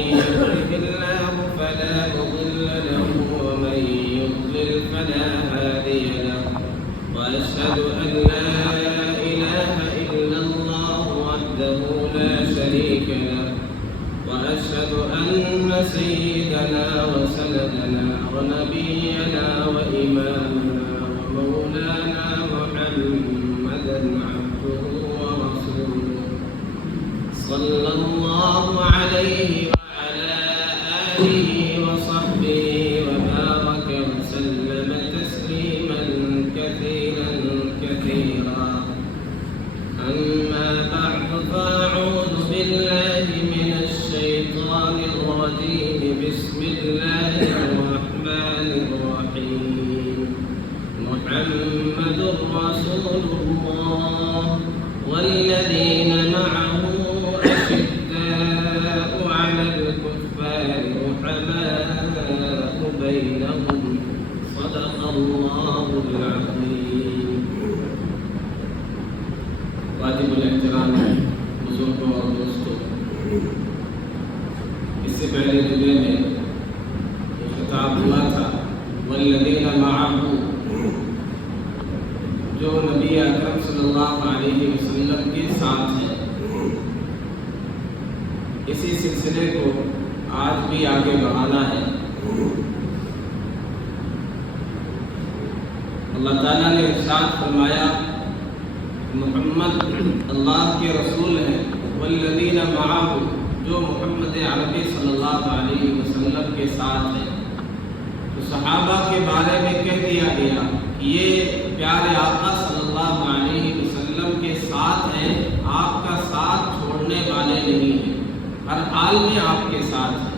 يهده الله فلا مضل له ومن يضلل فلا هادي له وأشهد أن لا إله إلا الله وحده لا شريك له وأشهد أن سيدنا وسندنا ونبينا وإمامنا ومولانا محمدا عبده ورسوله صلى الله عليه وعلى آله وصحبه وبارك وسلم تسليما كثيرا كثيرا أما بعد فأعوذ بالله من الشيطان الرجيم بسم الله الرحمن الرحيم محمد رسول الله والذين معه أشداء على الكفار رحماء بينهم صدق الله العظيم. واجب الاحترام بزرگوں اور دوستوں، اس سے پہلے جمعے میں خطاب ہوا تھا والذین معه، جو نبی اکرم صلی اللہ علیہ وسلم کے ساتھ ہیں. اسی سلسلے کو آج بھی آگے بڑھانا ہے. اللہ تعالیٰ نے ارشاد فرمایا محمد اللہ کے رسول ہیں، والذین معه، جو محمد عربی صلی اللہ علیہ وسلم کے ساتھ ہیں. تو صحابہ کے بارے میں کہہ دیا گیا کہ یہ پیارے آقا صلی اللہ علیہ وسلم کے ساتھ ہیں، آپ کا ساتھ چھوڑنے والے نہیں ہیں، ہر حال میں آپ کے ساتھ ہیں،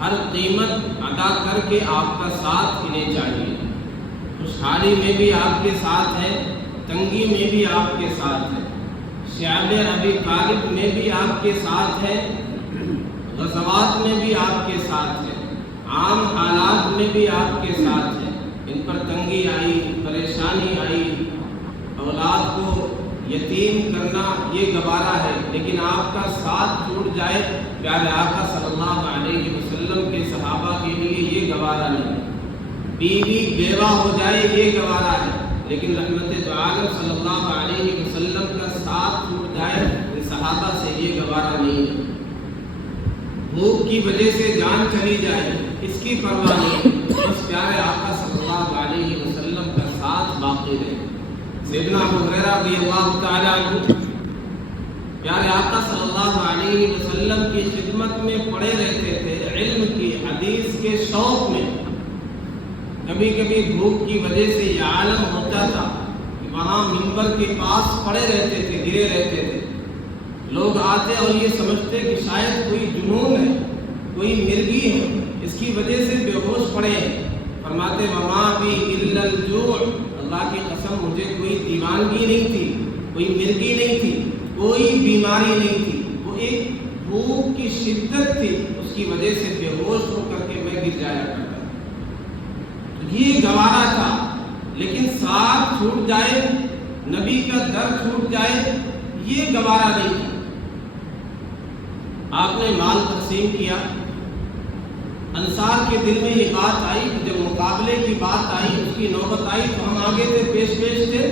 ہر قیمت ادا کر کے آپ کا ساتھ انہیں چاہیے. خوشحالی میں بھی آپ کے ساتھ ہیں، تنگی میں بھی آپ کے ساتھ ہیں، شعب ابی طالب میں بھی آپ کے ساتھ ہیں، غزوات میں بھی آپ کے ساتھ ہیں، عام حالات میں بھی آپ کے ساتھ ہیں. ان پر تنگی آئی، پریشانی آئی، اولاد کو یتیم کرنا یہ گوارا ہے، لیکن آپ کا ساتھ ٹوٹ جائے پیارے آقا صلی اللہ علیہ وسلم کے صحابہ کے لیے یہ گوارا نہیں. بیوی بیوہ ہو جائے یہ گوارا ہے، لیکن رحمت دو عالم صلی اللہ علیہ وسلم کا ساتھ ٹوٹ جائے ان صحابہ سے یہ گوارا نہیں ہے. بھوک کی وجہ سے جان چلی جائے اس کی پرواہ نہیں، بس پیارے آقا صلی اللہ علیہ وسلم کا ساتھ باقی رہے. سیدنا ابو ہریرہ رضی اللہ تعالی عنہ پیارے آقا صلی اللہ علیہ وسلم کی خدمت میں پڑے رہتے تھے، علم کی حدیث کے شوق میں. کبھی کبھی بھوک کی وجہ سے یہ عالم ہوتا تھا کہ وہاں منبر کے پاس پڑے رہتے تھے، گرے رہتے تھے. لوگ آتے اور یہ سمجھتے کہ شاید کوئی جنون ہے، کوئی مرگی ہے، اس کی وجہ سے بے ہوش پڑے ہیں. فرماتے وما بی الا الجوع، اللہ کی قسم مجھے کوئی دیوانگی نہیں تھی، کوئی مرگی نہیں تھی، کوئی بیماری نہیں تھی، وہ ایک بھوک کی شدت تھی، اس کی وجہ سے بے ہوش ہو کر کے میں گر جایا کرتا. یہ گوارا تھا، لیکن ساتھ چھوٹ جائے، نبی کا در چھوٹ جائے یہ گوارا نہیں تھا. آپ نے مال تقسیم کیا. انصار کے دل میں یہ بات آئی کہ جب مقابلے کی بات آئی، اس کی نوبت آئی تو ہم آگے تھے، پیش تھے،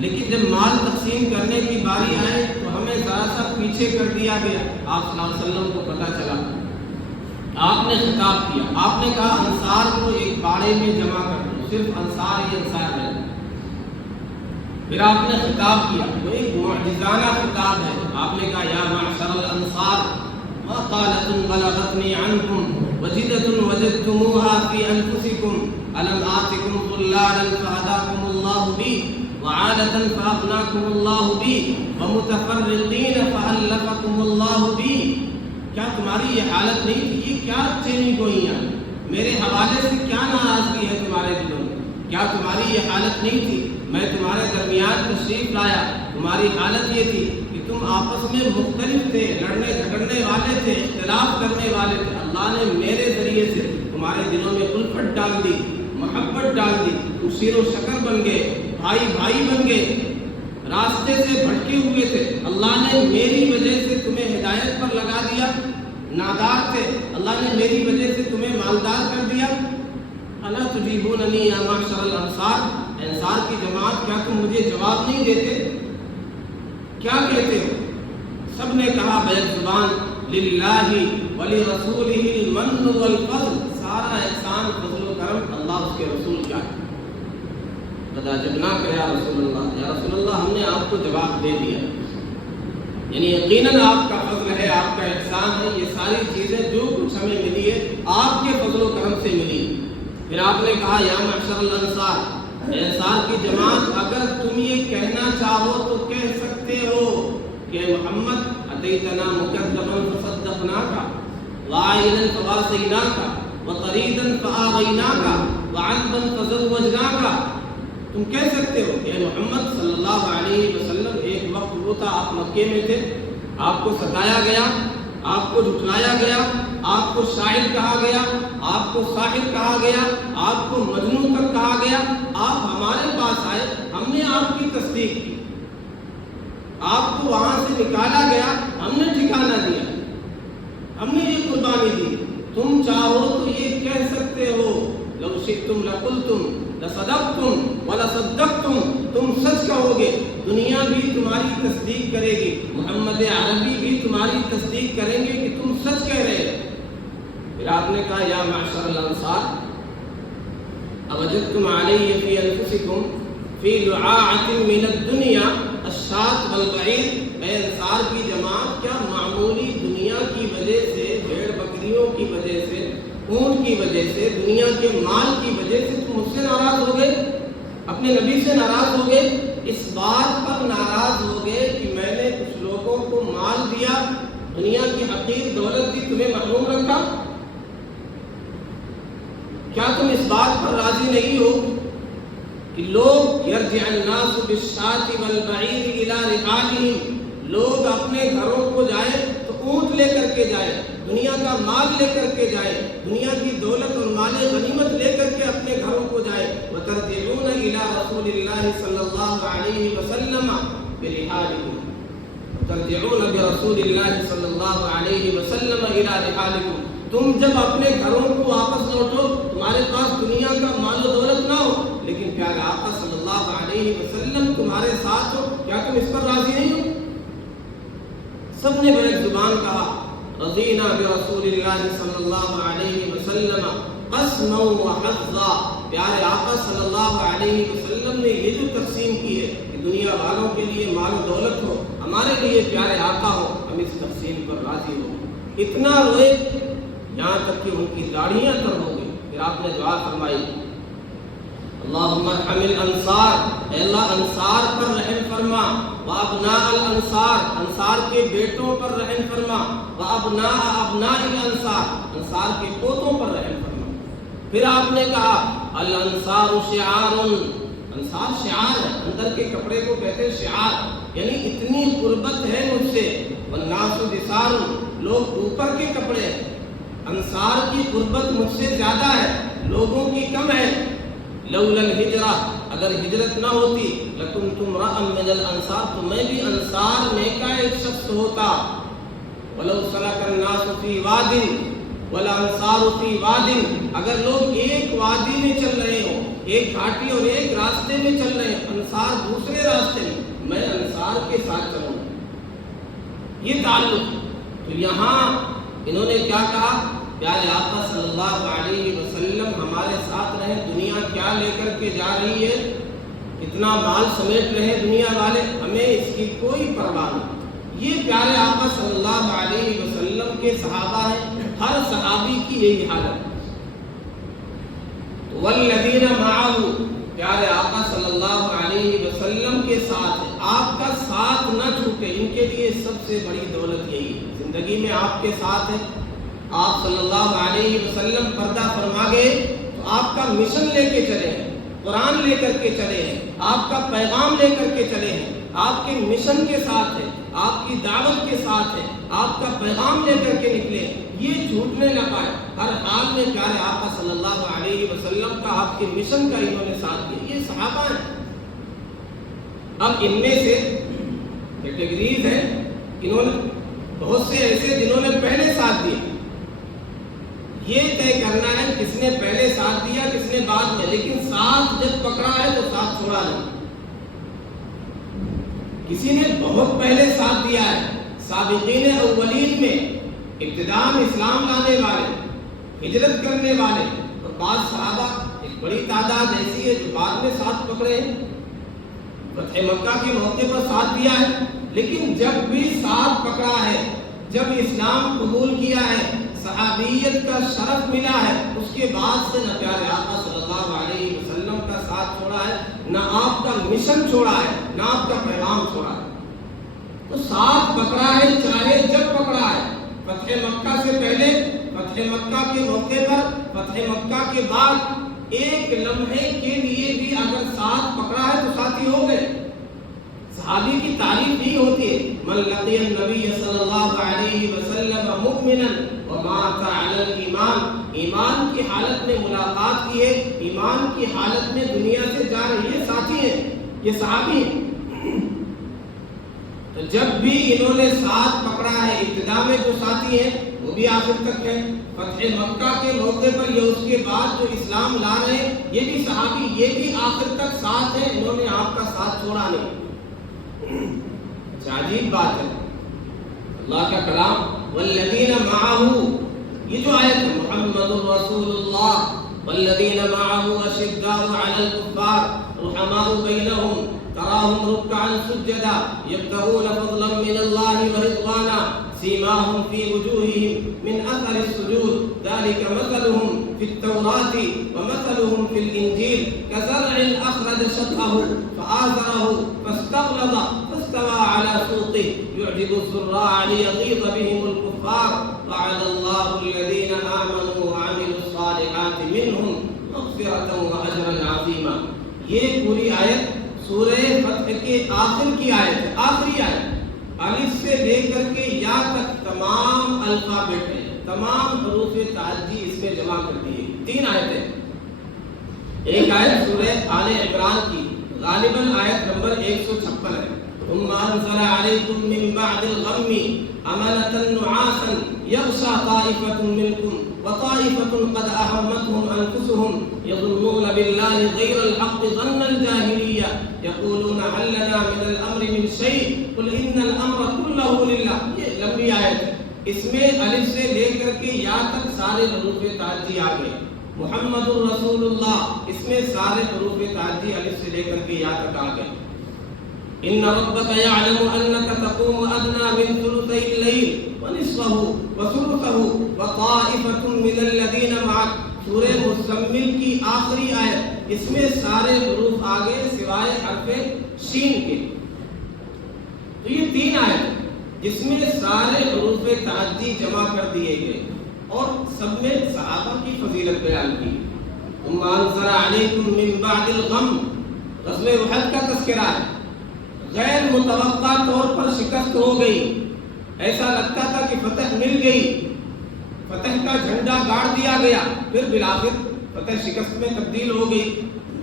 لیکن جب مال تقسیم کرنے کی باری آئے تو ہمیں ذرا سا پیچھے کر دیا گیا. آپ صلی اللہ علیہ وسلم کو پتہ چلا، آپ نے خطاب کیا. آپ نے کہا انصار کو ایک باڑے میں جمع کر دو، صرف انصار ہی انصار ہے. پھر آپ نے خطاب کیا، وہ ایک معجزانہ خطاب ہے. آپ نے کہا یا معشر الانصار مقالۃ بلغتنی عنکم وجدۃ وجدتموها فی انفسکم الم آتکم ضلالا فہداکم اللہ بی وعادۃ فاغناکم اللہ بی ومتفرقین فالفکم اللہ بی. کیا تمہاری یہ حالت نہیں تھی؟ یہ کیا چینی گوئیاں، میرے حوالے سے کیا ناراضگی ہے تمہارے دلوں میں؟ کیا تمہاری یہ حالت نہیں تھی؟ میں تمہارے درمیان تشریف لایا، تمہاری حالت یہ تھی کہ تم آپس میں مختلف تھے، لڑنے جھگڑنے والے تھے، اختلاف کرنے والے تھے. اللہ نے میرے ذریعے سے تمہارے دلوں میں الفت ڈال دی، محبت ڈال دی، تم شیر و شکر بن گئے، بھائی بھائی بن گئے. راستے سے بھٹکے ہوئے تھے، اللہ نے میری وجہ سے تمہیں ہدایت پر لگا دیا. نادار تھے، اللہ نے میری وجہ سے تمہیں مالدار کر دیا۔ الا تجیبوننی یا معشر الانصار، انصار کی جماعت کیا تم مجھے جواب نہیں دیتے؟ کیا کہتے ہو؟ سب نے کہا بیک زبان للہ ولرسولہ المن والفضل، سارا احسان فضل و کرم اللہ اس کے رسول کا ہے۔ قد اجبناک یا رسول اللہ، یا رسول اللہ ہم نے آپ کو جواب دے دیا، یعنی یقیناً آپ کا فضل ہے، آپ کا احسان ہے، یہ ساری چیزیں جو کچھ ہمیں ملی ہے آپ کے فضل و کرم سے ملی۔ پھر آپ نے کہا یا معشر الانصار، انصار کی جماعت اگر تم یہ کہنا چاہو تو کہہ سکتے ہو کہ محمد اتیتنا مکذبا فصدقناک وعائلا فواسیناک وطریدا فآغیناک وعنبا فزوجناک، تم کہہ سکتے ہو کہ محمد صلی اللہ علیہ وسلم ایک وقت وہ تھا، آپ مکے میں تھے، آپ کو ستایا گیا، آپ کو جھٹلایا گیا، آپ کو شاعر کہا گیا، آپ کو ساحر کہا گیا، آپ کو مجنون تک کہا گیا، آپ ہمارے پاس آئے، ہم نے آپ کی تصدیق کی، آپ کو وہاں سے نکالا گیا، ہم نے ٹھکانہ دیا، ہم نے یہ قربانی دی، تم چاہو تو یہ کہہ سکتے ہو لو شئتم لقلتم لصدقتم ولصدقتم، تم سچ کہو گے، دنیا بھی تمہاری تصدیق کرے گی، محمد عربی بھی تمہاری تصدیق کریں گے کہ تم سچ کہہ رہے ہو۔ پھر آپ نے کہا یا معشر الانصار اوجدتم علی فی انفسکم فی لعاعۃ من الدنیا الشاة والبعیر، اے انصار کی جماعت کیا معمولی دنیا کی وجہ سے، بھیڑ بکریوں کی وجہ سے، اونٹ کی وجہ سے، دنیا کے مال کی وجہ سے تم مجھ سے ناراض ہو گئے، اپنے نبی سے ناراض ہو گئے، اس بات پر ناراض ہو گئے کہ میں نے کچھ لوگوں کو مال دیا، دنیا کی حقیر دولت دی، تمہیں محروم رکھا؟ کیا تم اس بات پر راضی نہیں ہو کہ لوگ یرجع الناس بالشاة والبعیر الی رحالہم، لوگ اپنے گھروں کو جائیں تو اونٹ لے کر کے جائیں، دنیا کا مال لے کر کے جائیں، دنیا کی دولت اور مال غنیمت لے کر کے اپنے گھروں کو جائیں، وترجعون الی رسول اللہ صلی اللہ علیہ وسلم برحالکم، ترجعون برسول اللہ صلی اللہ علیہ وسلم الی رحالکم، تم جب اپنے گھروں کو واپس لوٹو، تمہارے پاس دنیا کا مال و دولت نہ ہو لیکن پیارے آقا صلی اللہ علیہ وسلم تمہارے ساتھ ہو، کیا تم اس پر راضی نہیں ہو؟ سب نے بڑے زبان کہا رضینا برسول اللہ صلی اللہ علیہ وسلم قسما وحظا، پیارے آقا صلی اللہ علیہ وسلم نے یہ جو تقسیم کی ہے کہ دنیا والوں کے لیے مال و دولت ہو، ہمارے لیے پیارے آقا ہو، ہم اس تقسیم پر راضی ہو۔ اتنا روئے یہاں تک کہ ان کی داڑھیاں تر ہو گئی۔ پھر آپ نے دعا فرمائی اللہم ارحم الانصار، اے اللہ انصار پر رحم فرما، وابناء الانصار، انصار کے بیٹوں پر رحم فرما، وابناء ابناء الانصار، انصار کے پوتوں پر رحم فرما۔ پھر آپ نے کہا الانصار شعار، انصار شعار ہے، اندر کے کپڑے کو کہتے ہیں شعار، یعنی اتنی قربت ہے مجھ سے، والناس بسار، لوگ اوپر کے کپڑے ہیں، انصار کی قربت مجھ سے زیادہ ہے، لوگوں کی کم ہے۔ لولا الہجرہ، اگر ہجرت نہ ہوتی لکنت امرأ من الانصار، تو میں بھی انصار میں کا ایک شخص ہوتا۔ ولو سلک الناس فی واد والانصار فی واد، اگر لوگ ایک وادی میں چل رہے ہوں، ایک گھاٹی اور ایک راستے میں چل رہے ہیں، انصار دوسرے راستے میں انصار کے ساتھ چلوں گا، یہ تعلق۔ تو یہاں انہوں نے کیا کہا، پیارے آقا صلی اللہ علیہ وسلم ہمارے ساتھ رہے، دنیا کیا لے کر کے جا رہی ہے، اتنا مال سمیٹ رہے دنیا والے، ہمیں اس کی کوئی پرواہ نہیں۔ یہ پیارے آقا صلی اللہ علیہ وسلم کے صحابہ ہیں، ہر صحابی کی یہی حالت۔ والذین معہ، پیارے آقا صلی اللہ علیہ وسلم کے ساتھ ہے، آپ کا ساتھ نہ چھوٹے، ان کے لیے سب سے بڑی دولت یہی ہے، زندگی میں آپ کے ساتھ ہے، آپ صلی اللہ علیہ وسلم پردہ فرما گئے تو آپ کا مشن لے کے چلے ہیں، قرآن لے کر کے چلے ہیں، آپ کا پیغام لے کر کے چلے ہیں، آپ کے مشن کے ساتھ ہے، آپ کی دعوت کے ساتھ ہے، آپ کا پیغام لے کر کے نکلے، یہ جھوٹنے نہ پائے، ہر حال میں پیارے آقا صلی اللہ علیہ وسلم کا، آپ کے مشن کا انہوں نے ساتھ دیا، یہ صحابہ ہیں۔ اب ان میں سے کیٹیگریز ہیں، انہوں نے بہت سے ایسے جنہوں نے پہلے ساتھ دیا، یہ طے کرنا ہے کس نے پہلے ساتھ دیا کس نے بعد میں، لیکن ساتھ جب پکڑا ہے تو ساتھ چھوڑا نہیں۔ کسی نے بہت پہلے ساتھ دیا ہے، سابقین اولین میں، ابتداء میں اسلام لانے والے، ہجرت کرنے والے، اور بعض صحابہ ایک بڑی تعداد ایسی ہے جو بعد میں ساتھ پکڑے ہیں، فتح مکہ کے موقع پر ساتھ دیا ہے، لیکن جب بھی ساتھ پکڑا ہے، جب اسلام قبول کیا ہے، صحابیت کا شرف ملا ہے، اس کے بعد سے نہ پیارے آقا صلی اللہ علیہ وسلم کا ساتھ چھوڑا ہے، نہ آپ کا مشن چھوڑا ہے، نہ آپ کا پیغام چھوڑا ہے۔ تو ساتھ پکڑا ہے چاہے جب پکڑا ہے، فتح مکہ سے پہلے، فتح مکہ کے موقع پر، فتح مکہ کے بعد، ایک لمحے کے لیے بھی اگر ساتھ پکڑا ہے تو ساتھی ہو گئے۔ صحابی کی تعریف نہیں ہوتی ہے، من لقی النبی صلی اللہ علیہ وسلم مؤمنا ومات علی الایمان، ایمان کی حالت میں ملاقات کی ہے، ایمان کی حالت میں دنیا سے جا رہی ہے، ساتھی ہیں، یہ صحابی ہیں۔ تو جب بھی انہوں نے ساتھ پکڑا ہے، ابتدا میں جو ساتھی ہیں وہ بھی آخر تک ہیں، فتح مکہ کے موقع پر یا اس کے بعد جو اسلام لا رہے ہیں یہ بھی صحابی، یہ بھی آخر تک ساتھ ہیں، انہوں نے آپ کا ساتھ چھوڑا نہیں۔ عجیب بات ہے، اللہ کا کلام والذین معہ، یہ جو آیت ہے محمد رسول اللہ والذین معہ اشداء علی الکفار رحماء بینہم تراہم رکعا سجدا یبتغون فضلا من اللہ ورضوانا سیماہم فی وجوہہم من اثر السجود ذلک مثلہم فی التوراۃ ومثلہم فی الانجیل کزرع اخرج شطأہ فآزرہ فاستغلظ فاستوى على سوقه يعجب الزراع ليغيظ بهم الكفار وعد الله الذين آمنوا وعملوا الصالحات منهم مغفرة وأجرا عظيما۔ یہ پوری آیت سورہ فتح کے آخر کی آیت ہے، آخری آیت، الف سے لے کر کے یا تک تمام الفابیٹ ہیں، تمام حروف تعجی اس میں جمع کر دی ہے، 3 آیتیں۔ ایک آیت سورہ آل عمران کی غالباً آیت نمبر 156 ہے، ثم انزل عليكم من بعد الغم امنة نعاسا يغشى طائفة منكم وطائفة قد أهمتهم أنفسهم يظنون بالله غير الحق ظن الجاهلية يقولون هل لنا من الأمر من شيء قل إن الأمر كله لله۔ یہ لمبی آیت ہے، اس میں الف سے لے کر کے یا تک سارے حروف تعجی آ گئے، محمد الرسول اللہ، اس میں سارے حروف تعجی الف سے لے کر کے یا تک آ گئے۔ ان ربك يعلم انك تقوم ادنى من ثلثي الليل ونصفه وثلثه وطائفة من الذين معك، سورہ مزمل کی آخری آیت، اس میں سارے حروف آگے سوائے حرف شین کے۔ تو یہ 3 آیت جس میں سارے حروف تعجی جمع کر دیے گئے اور سب میں صحابہ کی فضیلت بیان کی۔ ثم انزل عليكم من بعد الغم، غزوہ احد کا تذکرہ ہے، غیر متوقع طور پر شکست ہو گئی، ایسا لگتا تھا کہ فتح مل گئی، فتح کا جھنڈا گاڑ دیا گیا، پھر بالآخر فتح شکست میں تبدیل ہو گئی۔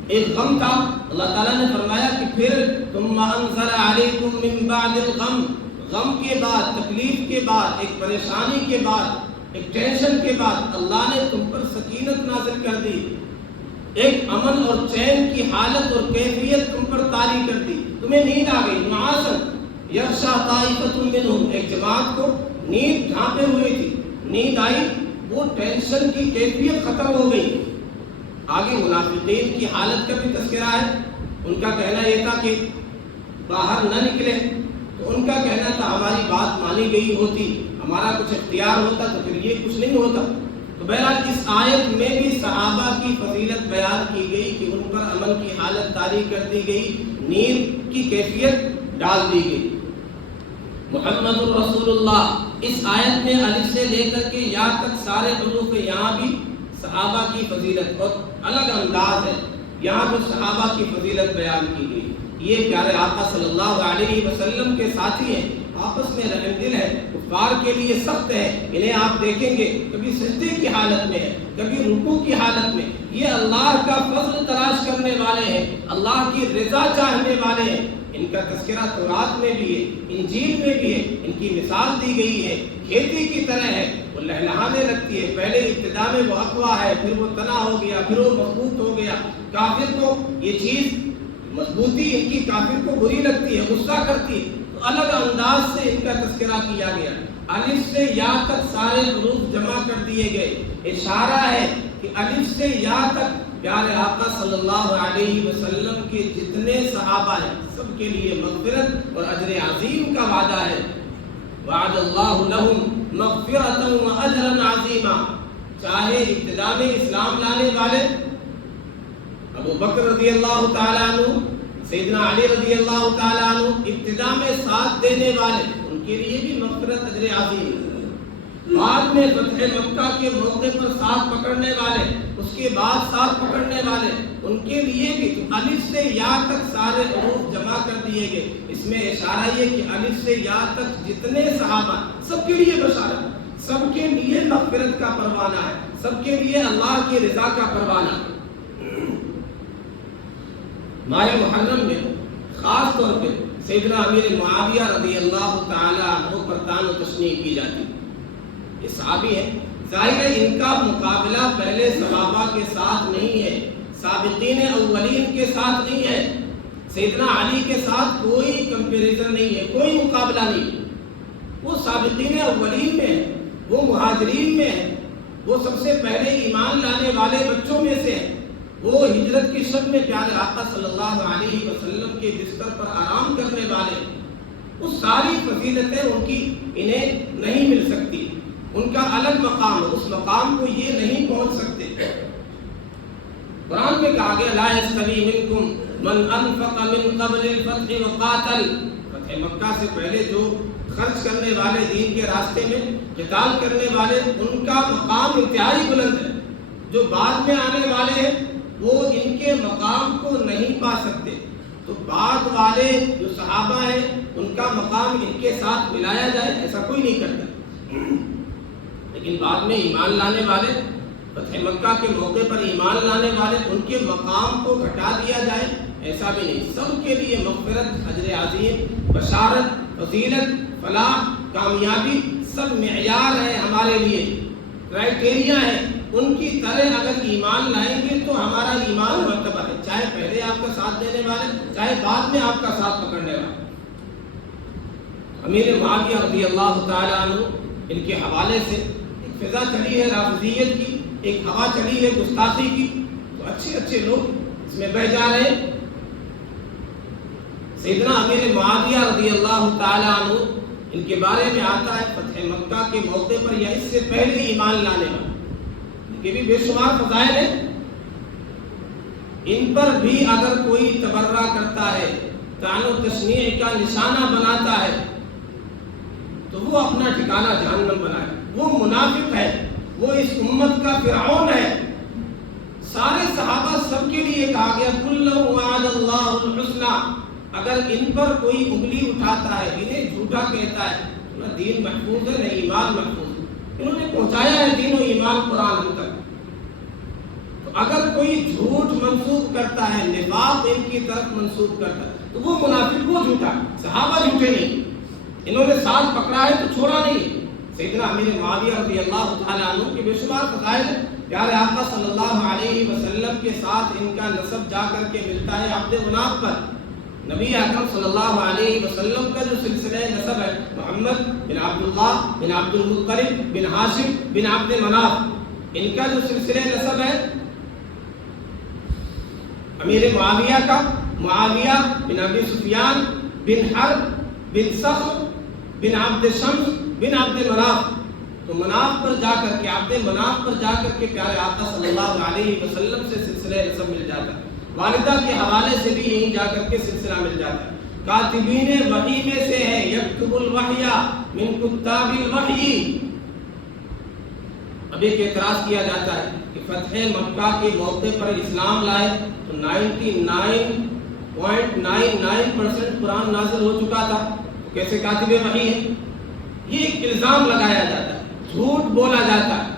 ایک غم تھا، اللہ تعالیٰ نے فرمایا کہ پھر ثم انزل علیکم من بعد الغم، غم کے بعد، تکلیف کے بعد، ایک پریشانی کے بعد، ایک ٹینشن کے بعد اللہ نے تم پر سکینت نازل کر دی، ایک امن اور چین کی حالت اور کیفیت تم پر طاری کر دی، تمہیں نیند آ گئی، نعاسن یغشی طائفۃ منہم، ایک جماعت کو نیند ڈھانپے ہوئی تھی، نیند آئی، وہ ٹینشن کی کیفیت ختم ہو گئی۔ آگے منافقین کی حالت کا بھی تذکرہ ہے، ان کا کہنا یہ تھا کہ باہر نہ نکلے، تو ان کا کہنا تھا ہماری بات مانی گئی ہوتی، ہمارا کچھ اختیار ہوتا تو پھر یہ کچھ نہیں ہوتا۔ تو بہرحال اس آیت میں بھی صحابہ کی فضیلت بیان کی گئی کہ ان پر امن کی حالت طاری کر دی گئی، نیند کی کیفیت ڈال دی گئی۔ محمد الرسول اللہ، اس آیت میں الف سے لے کر کے یا تک سارے حروف، یہاں بھی صحابہ کی فضیلت اور الگ انداز ہے، یہاں پر صحابہ کی فضیلت بیان کی گئی۔ یہ پیارے آقا صلی اللہ علیہ وسلم کے ساتھی ہیں، آپس میں رحم دل ہے، کفار کے لیے سخت ہے. انہیں آپ دیکھیں گے کبھی سجدے کی حالت میں ہے، کبھی رکوع کی حالت میں. یہ اللہ کا فضل تلاش کرنے والے ہیں، اللہ کی رضا چاہنے والے ہیں. ان کا تذکرہ تورات میں بھی ہے، انجیل میں بھی ہے. ان کی مثال دی گئی ہے کھیتی کی طرح ہے، وہ لہلہانے لگتی ہے. پہلے ابتدا میں وہ اقوا ہے، پھر وہ تنا ہو گیا، پھر وہ مضبوط ہو گیا. کافر کو یہ چیز مضبوطی ان کی کافر کو بری لگتی ہے، غصہ کرتی ہے. تو الگ انداز سے ان کا تذکرہ کیا گیا. الف سے یا تک سارے حروف جمع کر دیے گئے. اشارہ ہے کہ الف سے یا تک پیارے آقا صلی اللہ علیہ وسلم کے جتنے صحابہ ہیں سب کے لیے مغفرت اور اجر عظیم کا وعدہ ہے. وعد اللہ لہم مغفرۃ واجرا عظیما. چاہے ابتدا میں اسلام لانے والے ابو بکر رضی اللہ تعالیٰ عنہ، سیدنا علی رضی اللہ تعالیٰ عنہ، ابتدا میں ساتھ دینے والے، ان کے لیے بھی مغفرت اجر عظیم. بعد میں فتح مکہ کے موقع پر ساتھ پکڑنے والے، اس کے بعد ساتھ پکڑنے والے، ان کے لیے بھی الف سے یا تک سارے حروف جمع کر دیے گئے. اس میں اشارہ یہ کہ الف سے یا تک جتنے صحابہ سب کے لیے بشارت، سب کے لیے مغفرت کا پروانہ ہے، سب کے لیے اللہ کی رضا کا پروانہ. ماہ محرم میں خاص طور پہ سیدنا امیر معاویہ رضی اللہ تعالیٰ عنہ پر طعن و تشنیع کی جاتی. یہ صحابی ہیں، ظاہر ہے ان کا مقابلہ پہلے صحابہ کے ساتھ نہیں ہے، سابقین اولین کے ساتھ نہیں ہے. سیدنا علی کے ساتھ کوئی کمپیریزن نہیں ہے، کوئی مقابلہ نہیں. وہ سابقین اولین میں ہے، وہ مہاجرین میں ہے، وہ سب سے پہلے ایمان لانے والے بچوں میں سے ہے. وہ ہجرت کی شب میں پیارے آقا صلی اللہ علیہ وسلم کے بستر پر آرام کرنے والے. وہ ساری فضیلتیں ان کی انہیں نہیں مل سکتی، ان کا الگ مقام ہے، اس مقام کو یہ نہیں پہنچ سکتے. قرآن میں کہا گیا لا یستوی منکم من انفق من قبل الفتح وقاتل. فتح مکہ سے پہلے جو خرچ کرنے والے، دین کے راستے میں قتال کرنے والے، ان کا مقام انتہائی بلند ہے. جو بعد میں آنے والے ہیں وہ ان کے مقام کو نہیں پا سکتے. تو بعد والے جو صحابہ ہیں ان کا مقام ان کے ساتھ ملایا جائے ایسا کوئی نہیں کرتا. لیکن بعد میں ایمان لانے والے، فتح مکہ کے موقع پر ایمان لانے والے، ان کے مقام کو گھٹا دیا جائے ایسا بھی نہیں. سب کے لیے مغفرت، اجر عظیم، بشارت، فضیلت، فلاح، کامیابی سب معیار ہے ہمارے لیے، کرائٹیریا ہے. ان کی طرح اگر ایمان لائیں گے تو ہمارا ایمان معتبر ہے، چاہے پہلے آپ کا ساتھ دینے والے، چاہے بعد میں آپ کا ساتھ پکڑنے والے. امیر معاویہ رضی اللہ تعالیٰ عنہ، ان کے حوالے سے ایک فضا چلی ہے رافضیت کی، ایک ہوا چلی ہے گستاخی کی. تو اچھے اچھے لوگ اس میں بہ جا رہے ہیں. سیدنا امیر معاویہ رضی اللہ تعالیٰ عنہ، ان کے بارے میں آتا ہے فتح مکہ کے موقع پر یا اس سے پہلے ایمان لانے والے، یہ بھی بے شمار فضائل ہیں. ان پر بھی اگر کوئی تبرہ کرتا ہے، طعن و تشنیع کا نشانہ بناتا ہے تو وہ اپنا ٹھکانہ جہنم بنائے. وہ منافق ہے، وہ اس امت کا فرعون ہے. سارے صحابہ سب کے لیے کہا گیا کل وعد اللہ الحسنى. اگر ان پر کوئی انگلی اٹھاتا ہے، انہیں جھوٹا کہتا ہے، نہ دین محفوظ ہے نہ ایمان محفوظ ہے. انہوں نے پہنچایا ہے دین و ایمان قرآن ہم تک. تو اگر کوئی جھوٹ منسوب کرتا ہے، نفاق ان کی طرف منسوب کرتا ہے تو وہ منافق، وہ جھوٹا. صحابہ جھوٹے نہیں، انہوں نے ساتھ پکڑا ہے تو چھوڑا نہیں. سیدنا امیر معاویہ رضی اللہ تعالیٰ عنہ کے بے شمار فضائل ہیں. پیارے آقا صلی اللہ علیہ وسلم کے ساتھ ان کا نسب جا کر کے ملتا ہے عبد مناف پر. نبی اکرم صلی اللہ علیہ وسلم کا جو سلسلہ نسب ہے محمد بن عبداللہ بن عبد المطلب بن ہاشم بن عبد مناف، ان کا جو سلسلہ نسب ہے امیر معاویہ کا، معاویہ بن ابی سفیان بن حرب بن صخر بن عبد شمس بن عبد مناف. تو مناف پر جا کر کے، عبد مناف پر جا کر کے پیارے آقا صلی اللہ علیہ وسلم سے سلسلہ نسب مل جاتا ہے. والدہ کے حوالے سے بھی یہیں جا کر کے سلسلہ مل جاتا ہے. کاتبین وحی میں سے ہے، یکتب الوحی من کتاب الوحی. اب ایک اعتراض کیا جاتا ہے کہ فتح مکہ کے موقع پر اسلام لائے تو 99.99% قرآن نازل ہو چکا تھا. کیسے کاتب وحی ہے؟ یہ ایک الزام لگایا جاتا ہے، جھوٹ بولا جاتا ہے۔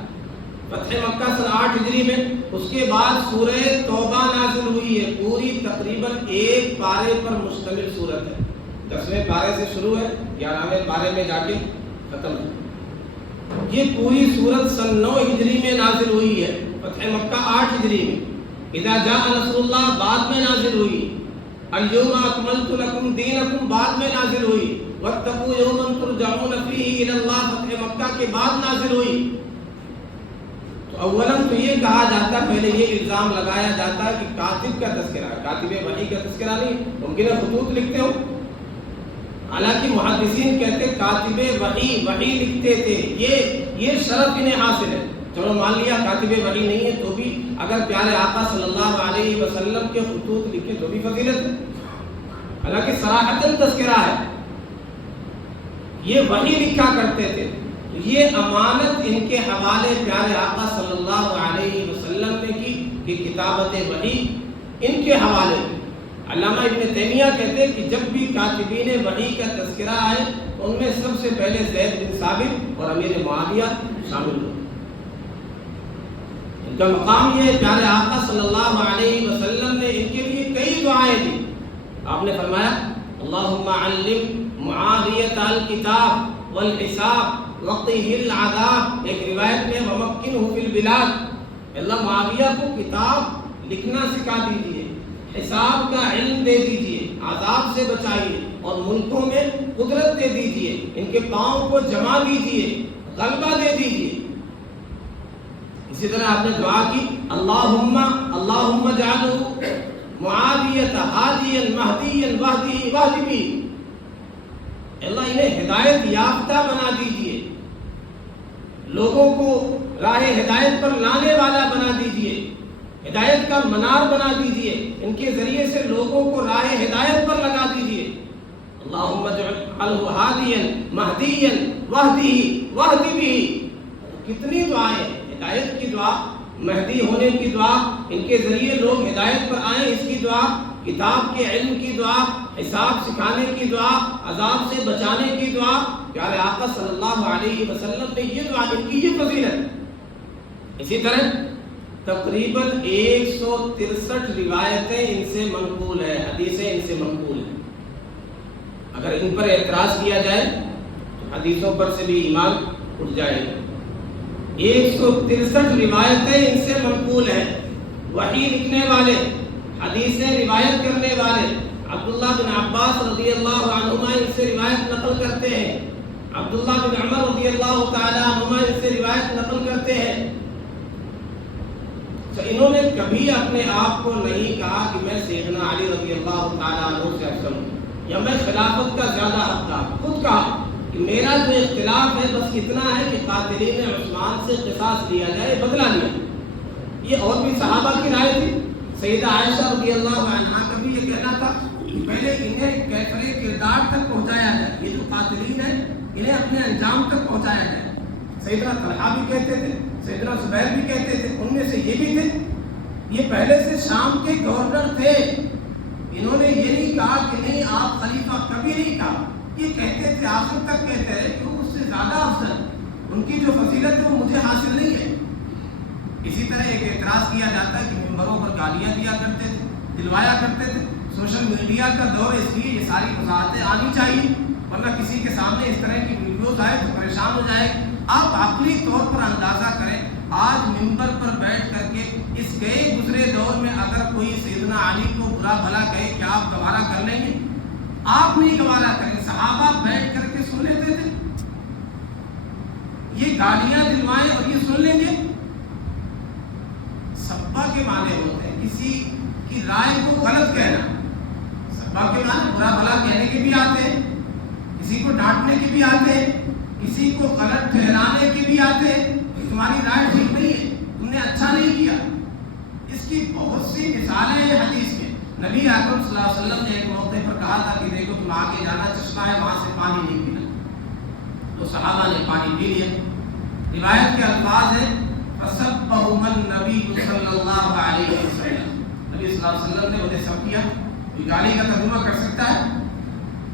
فتح مکہ سن 8 ہجری میں، اس کے بعد سورہ توبہ نازل ہوئی ہے، پوری تقریباً ایک پارے پر مشتمل سورت ہے، 10ویں پارے سے شروع ہے، 11ویں پارے میں جا کے ختم ہے۔ یہ پوری سورت سن 9 ہجری میں نازل ہوئی ہے، فتح مکہ 8 ہجری میں۔ اذا جاء نصر اللہ بعد میں نازل ہوئی، اليوم اکملت لکم دینکم بعد میں نازل ہوئی، واتقوا یوما ترجعون فیہ الی اللہ فتح مکہ کے بعد نازل ہوئی۔ تو اولاً تو یہ کہا جاتا ہے، پہلے یہ الزام لگایا جاتا ہے کہ کاتب کا تذکرہ ہے، کاتب وحی کا تذکرہ نہیں، ممکن ہے خطوط لکھتے ہو، حالانکہ محدثین کہتے کاتب وحی لکھتے تھے، یہ شرف انہیں حاصل ہے۔ چلو مان لیا کاتب وحی نہیں ہے تو بھی اگر پیارے آقا صلی اللہ علیہ وسلم کے خطوط لکھے تو بھی فضیلت ہے، حالانکہ صراحتاً تذکرہ ہے، یہ وحی لکھا کرتے تھے۔ یہ امانت ان کے حوالے پیارے آقا صلی اللہ علیہ وسلم نے کی کہ کتابت وحی ان کے حوالے۔ علامہ ابن تیمیہ کہتے ہیں کہ جب بھی کاتبین وحی کا تذکرہ آئے ان میں سب سے پہلے زید بن ثابت اور امیر معاویہ شامل ہوئے۔ ان کا مقام یہ ہے، پیارے آقا صلی اللہ علیہ وسلم نے ان کے لیے کئی دعائیں دی۔ آپ نے فرمایا اللہم علم معاویۃ الکتاب والحساب وقتہ العذاب، ایک روایت میں ومکنہ فی البلاد، اللہ معاویہ کو کتاب لکھنا سکھا دیجئے، حساب کا علم دے دیجئے، عذاب سے بچائیے، اور ملکوں میں قدرت دے دیجئے، ان کے پاؤں کو جما دیجئے، غلبہ دے دیجئے۔ اسی طرح آپ نے دعا کی اللہم اجعلہ معاویۃ ہادیا مہدیا واہدہ بہ، اللہ انہیں ہدایت یافتہ بنا دیجئے، لوگوں کو راہ ہدایت پر لانے والا بنا دیجئے، ہدایت کا منار بنا دیجئے، ان کے ذریعے سے لوگوں کو راہ ہدایت پر لگا دیجئے۔ اللہم اجعلہ ہادیا مہدیا واہدہ بہ، کتنی دعائیں، ہدایت کی دعا، مہدی ہونے کی دعا، ان کے ذریعے لوگ ہدایت پر آئیں اس کی دعا، کتاب کے علم کی دعا، حساب سکھانے کی دعا، عذاب سے بچانے کی دعا۔ پیارے آقا صلی اللہ علیہ وسلم نے یہ دعا، ان کی یہ فضیلت۔ اسی طرح تقریباً 163 روایتیں ان سے منقول ہیں، حدیثیں ان سے منقول ہیں۔ اگر ان پر اعتراض کیا جائے تو حدیثوں پر سے بھی ایمان اٹھ جائے گا۔ 163 روایتیں ان سے منقول ہیں۔ وحی لکھنے والے، حدیثیں روایت کرنے والے عبداللہ بن عباس رضی اللہ عنہما ان سے روایت نقل کرتے ہیں، عبداللہ بن عمر رضی اللہ تعالی عنہما ان سے روایت نقل کرتے ہیں۔ تو انہوں نے کبھی اپنے آپ کو نہیں کہا کہ میں سیدنا علی رضی اللہ تعالی عنہ سے افضل ہوں یا میں خلافت کا زیادہ حقدار، خود کہا کہ میرا جو اختلاف ہے بس اتنا ہے کہ قاتلین عثمان سے قصاص لیا جائے، بدلہ لیا۔ یہ اور بھی صحابہ کی رائے تھی۔ سیدہ عائشہ رضی اللہ عنہا کا بھی یہ کہنا تھا کہ پہلے انہیں کیفر کردار تک پہنچایا جائے، یہ جو قاتلین ہیں انہیں اپنے انجام تک پہنچایا جائے۔ سیدنا طلحہ بھی کہتے تھے، سیدنا زبیر بھی کہتے تھے، ان میں سے یہ بھی تھے۔ یہ پہلے سے شام کے گورنر تھے، انہوں نے یہ نہیں کہا کہ نہیں آپ خلیفہ، کبھی نہیں کہا، یہ کہتے تھے، آخر تک کہتے رہے کہ وہ اس سے زیادہ افضل، ان کی جو فضیلت ہے وہ مجھے حاصل نہیں ہے۔ اسی طرح ایک اعتراض کیا جاتا ہے کہ ممبروں پر گالیاں دیا کرتے تھے، دلوایا کرتے تھے۔ سوشل میڈیا کا دور، اس لیے یہ ساری وضاحتیں آنی چاہیے، ورنہ کسی کے سامنے اس طرح کی ویڈیوز آئے تو پریشان ہو جائے۔ آپ عقلی طور پر اندازہ کریں، آج ممبر پر بیٹھ کر کے اس گئے گزرے دور میں اگر کوئی سیدنا علی کو برا بھلا کہے کیا آپ گوارا کر لیں گے؟ آپ نہیں گوارا کریں۔ صحابہ بیٹھ کر کے سن لیتے تھے، یہ گالیاں دلوائیں اور یہ سن لیں گے۔ سبا کے معنی ہوتے ہیں کسی کی رائے کو غلط کہنا، سبا کے معنی برا بھلا کہنے کے بھی آتے ہیں، کسی کو ڈانٹنے کے بھی آتے ہیں، کسی کو غلط ٹھہرانے کے بھی آتے ہیں کہ تمہاری رائے ٹھیک نہیں ہے، تم نے اچھا نہیں کیا۔ اس کی بہت سی مثالیں ہیں حدیث میں۔ نبی اکرم صلی اللہ علیہ وسلم نے ایک موقع پر کہا تھا کہ دیکھو تم آگے جانا، چشمہ ہے وہاں سے پانی نہیں پینا، تو صحابہ نے پانی پی لیا۔ روایت کے الفاظ ہیں فَسَبَّهُمَ النَّبِيُّ صلی اللہ علیہ وسلم، نبی صلی اللہ علیہ وسلم نے انہیں سب کیا۔ کوئی گالی کا ترجمہ کر سکتا ہے؟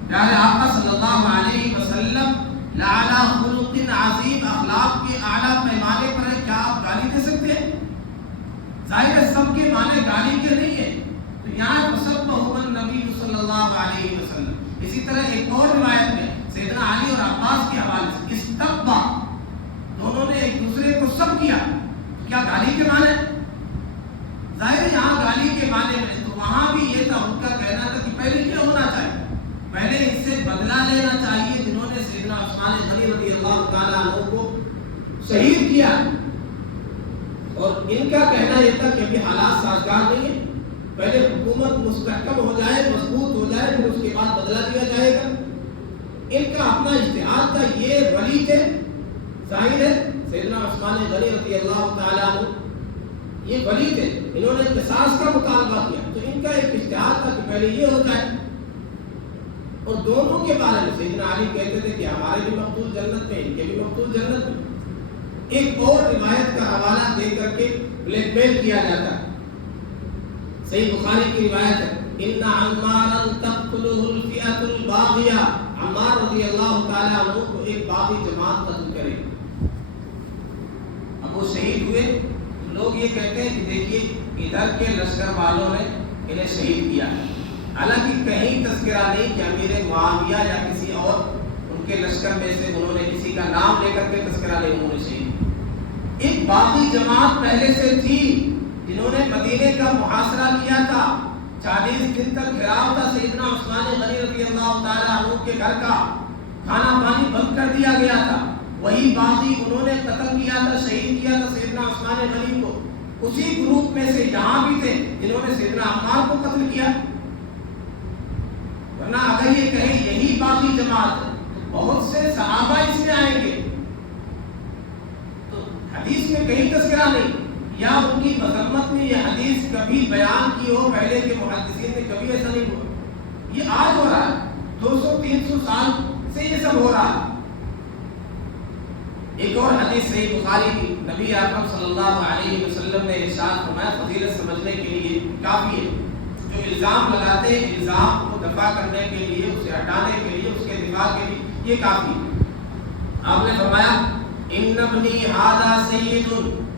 پیارے آقا صلی اللہ علیہ وسلم لعلی خلق عظیم، اخلاق کے اعلیٰ پیمانے پر ہے، کیا آپ گالی دے سکتے ہیں؟ ظاہر ہے سب کے معنی گالی کے نہیں ہے، تو یہاں فسبہ النبی صلی اللہ علیہ وسلم۔ اسی طرح ایک اور روایت میں سیدنا علی اور عباس کے حوالے سے استبا، دونوں نے ایک دوسرے کو سب کیا، تو کیا گالی کے معنی؟ ظاہر یہاں گالی کے معنی میں، تو وہاں بھی یہ تھا، ان کا کہنا تھا کہ پہلے کیا ہونا چاہیے، پہلے اس سے بدلہ لینا چاہیے جنہوں نے سیدنا عثمان غنی رضی اللہ تعالیٰ عنہ کو شہید کیا، اور ان کا کہنا یہ تھا کہ ابھی حالات سازگار نہیں ہے، پہلے حکومت مستحکم ہو جائے، مضبوط ہو جائے، پھر اس کے بعد بدلہ دیا جائے گا۔ ان کا اپنا اجتہاد تھا، یہ ولی تھے، ظاہر ہے سیدنا عثمان غنی رضی اللہ تعالیٰ عنہ یہ ولی تھے، انہوں نے قصاص کا مطالبہ کیا، تو ان کا ایک اجتہاد تھا کہ پہلے یہ ہو جائے، اور دونوں کے بارے میں سیدنا علی کہتے تھے کہ ہمارے بھی مقتول جنت میں، ان کے بھی مقتول جنت میں۔ ایک اور روایت کا حوالہ دے کر کے بلیک میل کیا جاتا ہے، صحیح بخاری کی روایت ہے، ان عمارا تقتله الفئة الباغیہ، عمار رضی اللہ تعالیٰ عنہ کو ایک باغی جماعت قتل کرے، اب وہ شہید ہوئے، لوگ یہ کہتے ہیں کہ دیکھیے ادھر کے لشکر والوں نے انہیں شہید کیا، حالانکہ کہیں تذکرہ نہیں کہ امیر معاویہ یا کسی اور ان کے لشکر میں سے انہوں نے کسی کا نام لے کر کے تذکرہ نہیں، انہوں نے شہید۔ ایک باقی جماعت پہلے سے تھی جنہوں نے مدینے کا محاصرہ کیا تھا، 40 دن تک گھیراؤ تھا سیدنا عثمان غنی رضی اللہ تعالیٰ عنہ کے گھر کا، کھانا پانی بند کر دیا گیا تھا، وہی باغی انہوں نے قتل کیا تھا، شہید کیا تھا سیدنا عثمان غنی کو، اسی گروپ میں سے یہاں بھی تھے جنہوں نے سیدنا عمار کو قتل کیا۔ ورنہ اگر یہ کہیں یہی باقی جماعت ہے تو بہت سے صحابہ اس میں آئیں گے، تو حدیث میں کہیں تذکرہ نہیں، یا ان کی مذمت میں یہ حدیث کبھی بیان کی ہو پہلے کے محدثین نے، کبھی ایسا نہیں ہوا، یہ آج ہو رہا ہے، 200-300 سال سے یہ سب ہو رہا ہے۔ ایک اور حدیث صحیح بخاری کی، نبی اکرم صلی اللہ علیہ وسلم نے ارشاد فرمایا، فضیلت سمجھنے کے لیے کافی ہے، جو الزام لگاتے ہیں الزام کو دفاع کرنے کے لیے، اسے ہٹانے کے لیے، اس کے دفاع کے لیے، یہ کافی ہے۔ آپ نے فرمایا ان ابنی ھذا سید،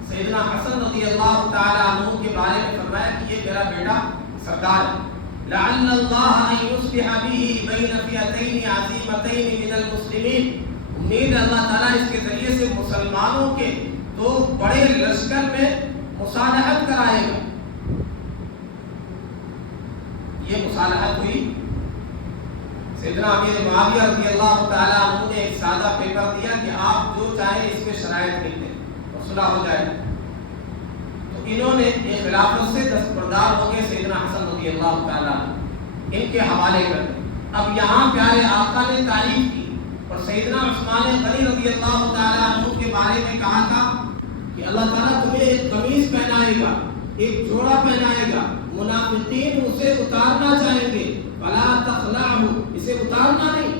سیدنا حسن رضی اللہ تعالی عنہ کے بارے میں فرمایا کہ یہ میرا بیٹا سردار ہے، لعل اللہ ان یصلح به بین فئتین عظیمتین من المسلمین، امید ہے اللہ تعالیٰ اس کے ذریعے سے مسلمانوں کے دو بڑے لشکر میں مصالحت کرائے گا۔ یہ مصالحت ہوئی، سیدنا امیر معاویہ رضی اللہ تعالیٰ عنہ نے ایک سادہ پیپر دیا کہ آپ جو چاہیں اس میں شرائط لکھ دیں اور صلح ہو جائے، تو انہوں نے خلافت سے دستبردار ہو گئے، سیدنا حسن رضی اللہ تعالیٰ عنہ ان کے حوالے کر دیں۔ اب یہاں پیارے آقا نے تعریف کی، اور سیدنا عثمان غنی رضی اللہ تعالیٰ عنہ کے بارے میں کہا تھا کہ اللہ تعالیٰ تمہیں ایک قمیص پہنائے گا، ایک جوڑا پہنائے گا، منافقین اسے اتارنا چاہیں گے، فلا تخلعہ، اسے اتارنا نہیں۔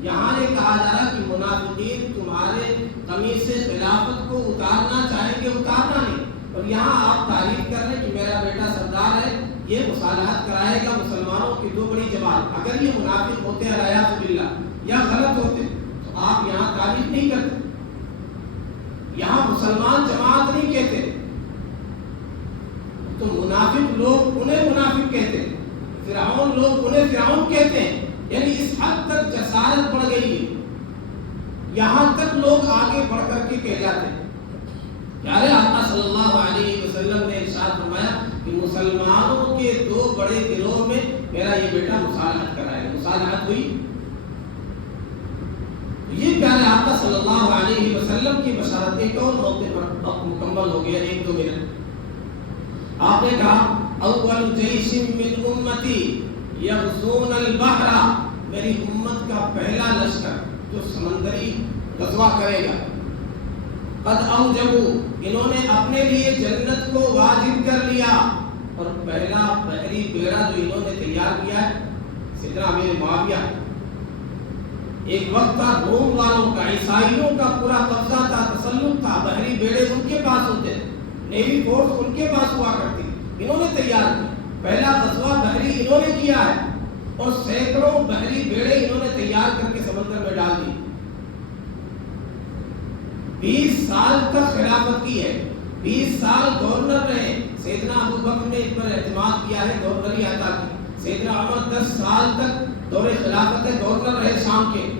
یہاں نے کہا جا رہا کہ منافقین تمہارے قمیص خلافت کو اتارنا چاہیں گے، اتارنا نہیں، اور یہاں آپ تعریف کر رہے ہیں کہ میرا بیٹا سردار ہے، یہ مصالحت کرائے گا مسلمانوں کی دو بڑی جماعت۔ اگر یہ منافق ہوتے ہیں والعیاذ باللہ یا غلط ہوتے تو آپ یہاں تعریف نہیں کرتے، یہاں مسلمان جماعت نہیں کہتے، تو منافق لوگ انہیں منافق کہتے ہیں، فرعون لوگ انہیں فرعون کہتے ہیں، یعنی اس حد تک جسارت بڑھ گئی ہے، یہاں تک لوگ آگے بڑھ کر کے کہہ جاتے ہیں۔ پیارے آقا صلی اللہ علیہ وسلم نے ارشاد فرمایا کہ مسلمانوں کے دو بڑے گروہ میں میرا یہ بیٹا مصالحت کرائے گا، مصالحت ہوئی۔ یہ پیارے آقا صلی اللہ علیہ وسلم کی بشارتیں کون موقع پر مکمل ہو گیا، 1-2 منٹ۔ آپ نے کہا اول جیش من امتی یغزون البحر، میری امت کا پہلا لشکر جو سمندری غزوہ کرے گا، قد اوجبوا، انہوں نے اپنے لیے جنت کو واجب کر لیا، اور پہلا بحری بیڑا جو انہوں نے تیار کیا ہے سیدنا امیر معاویہ۔ ایک وقت تھا روم والوں کا، عیسائیوں کا پورا قبضہ تھا، تسلط تھا، بحری بیڑے ان کے پاس ہوتے، نیوی فورس ان کے پاس ہوا کرتی، انہوں نے تیار کیا، پہلا غزوہ بحری انہوں نے کیا ہے، اور سینکڑوں بحری بیڑے انہوں نے تیار کر کے سمندر میں ڈال دی. 20 سال تک خلافت کی ہے, 20 سال گورنر رہے. سیدنا ابو بکر نے اس پر اعتماد کیا ہے, گورنری عطا کی. سیدنا عمر 10 سال تک دور خلافت گورنر رہے شام کے.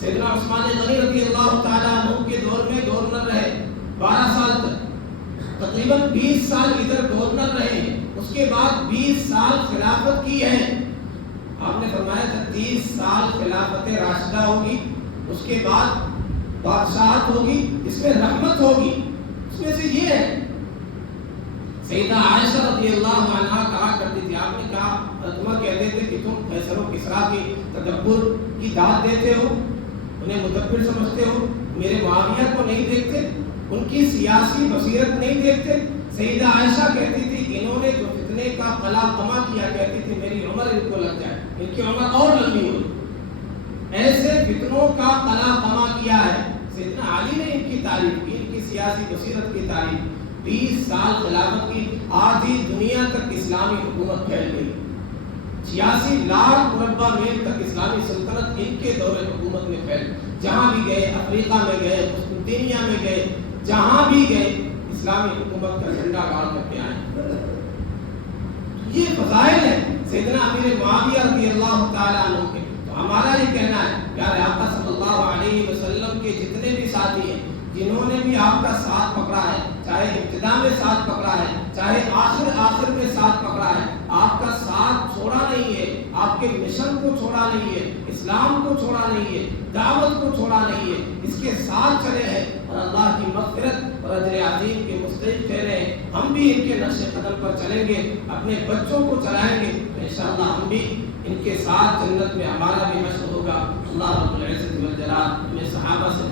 سیدنا عثمان غنی رضی اللہ تعالیٰ عنہ کے دور میں گورنر رہے 12 سال تک. تقریباً 20 سال ادھر گورنر رہے, اس کے بعد 20 سال خلافت کی ہے. آپ نے فرمایا تھا 30 سال خلافت راشدہ ہوگی, اس کے بعد بادشاہت ہوگی, اس میں رحمت ہوگی. اس میں سے یہ ہے سیدہ عائشہ رضی اللہ عنہا کہا کرتی تھی, آپ نے کہا تمہیں کہتے تھے کہ تم قیصر و کسریٰ کی تدبر کی داد دیتے ہو, انہیں مدبر سمجھتے ہو, میرے معاویہ کو نہیں دیکھتے, ان کی سیاسی بصیرت نہیں دیکھتے. سیدہ عائشہ کہتی تھی انہوں نے جو فتنے کا قلع قمع کیا, کہتی تھی میری عمر ان کو لگ جائے, ان کی عمر اور لمبی ہو. ایسے فتنوں کا قلع قمع کیا ہے. سیدنا علی نے ان کی تعریف کی, ان کی سیاسی بصیرت کی تعریف. 20 سال خلافت کی, آدھی دنیا تک اسلامی حکومت پھیل گئی. 86 لاکھ مربع میل تک اسلامی سلطنت ان کے دور حکومت میں پھیل. جہاں بھی گئے, افریقہ میں گئے, قسطنطنیہ میں گئے, جہاں بھی گئے اسلامی حکومت کا جھنڈا گاڑ کر کے آئے. یہ فضائل ہے سیدنا امیر معاویہ رضی اللہ تعالیٰ عنہ کے. تو ہمارا یہ کہنا ہے پیارے آقا صلی اللہ علیہ وسلم کے جتنے بھی ساتھی ہیں جنہوں نے بھی آپ کا ساتھ پکڑا ہے, چاہے ابتدا میں ساتھ پکڑا ہے, چاہے آخر میں ساتھ پکڑا ہے, آپ کا ساتھ چھوڑا نہیں ہے, آپ کے مشن کو چھوڑا نہیں ہے, اسلام کو چھوڑا نہیں ہے, دعوت کو چھوڑا نہیں ہے, اس کے ساتھ چلے ہیں اور اللہ کی مغفرت اور اجر عظیم کے مستحق ٹھہرے ہیں. ہم بھی ان کے نقش قدم پر چلیں گے, اپنے بچوں کو چلائیں گے, انشاءاللہ ہم بھی ان کے ساتھ جنت میں ہمارا بھی حشر ہوگا. اللہ رب العزت والجلال ہمیں صحابہ سے